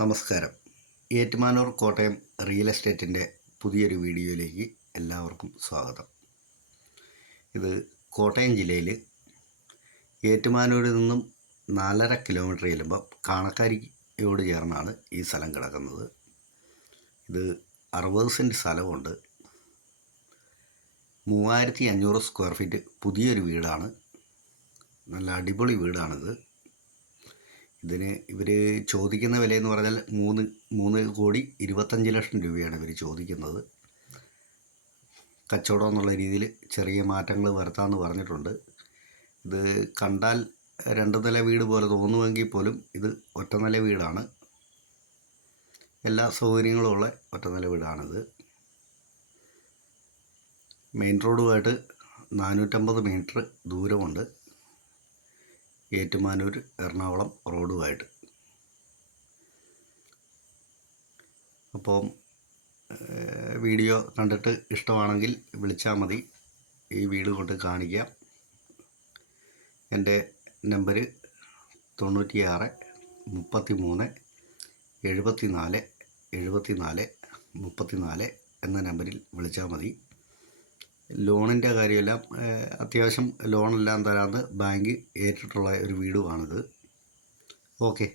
നമസ്കാരം. ഏറ്റുമാനൂർ കോട്ടയം റിയൽ എസ്റ്റേറ്റിന്റെ പുതിയൊരു വീഡിയോയിലേക്ക് എല്ലാവർക്കും സ്വാഗതം. ഇത് കോട്ടയം ജില്ലയിൽ ഏറ്റുമാനൂരിൽ നിന്നും നാലര കിലോമീറ്റർ ചെല്ലുമ്പോൾ കാണക്കാരിയോട് ചേർന്നാണ് ഈ സ്ഥലം കിടക്കുന്നത്. ഇത് അറുപത് സെന്റ് സ്ഥലമുണ്ട്. മൂവായിരത്തി അഞ്ഞൂറ് സ്ക്വയർ ഫീറ്റ് പുതിയൊരു വീടാണ്. നല്ല അടിപൊളി വീടാണിത്. ഇതിന് ഇവർ ചോദിക്കുന്ന വിലയെന്ന് പറഞ്ഞാൽ മൂന്ന് മൂന്ന് കോടി ഇരുപത്തഞ്ച് ലക്ഷം രൂപയാണ് ഇവർ ചോദിക്കുന്നത്. കച്ചവടം എന്നുള്ള രീതിയിൽ ചെറിയ മാറ്റങ്ങൾ വരുത്താമെന്ന് പറഞ്ഞിട്ടുണ്ട്. ഇത് കണ്ടാൽ രണ്ട് നില വീട് പോലെ തോന്നുമെങ്കിൽ പോലും ഇത് ഒറ്റ നില വീടാണ്. എല്ലാ സൗകര്യങ്ങളും ഉള്ള ഒറ്റ നില വീടാണിത്. മെയിൻ റോഡുമായിട്ട് നാനൂറ്റമ്പത് മീറ്റർ ദൂരമുണ്ട്. ഏറ്റുമാനൂർ എറണാകുളം റോഡുമായിട്ട്. അപ്പം വീഡിയോ കണ്ടിട്ട് ഇഷ്ടമാണെങ്കിൽ വിളിച്ചാൽ മതി. ഈ വീട് കൊണ്ട് കാണിക്കാം. എന്റെ നമ്പർ തൊണ്ണൂറ്റിയാറ് മുപ്പത്തി മൂന്ന് എഴുപത്തി നാല് എഴുപത്തി നാല് മുപ്പത്തി നാല് എന്ന നമ്പറിൽ വിളിച്ചാൽ മതി. ലോണിന്റെ കാര്യമെല്ലാം അത്യാവശ്യം ലോണെല്ലാം തരാമെന്ന് ബാങ്ക് ഏറ്റിട്ടുള്ള ഒരു വീടുമാണിത്. ഓക്കെ.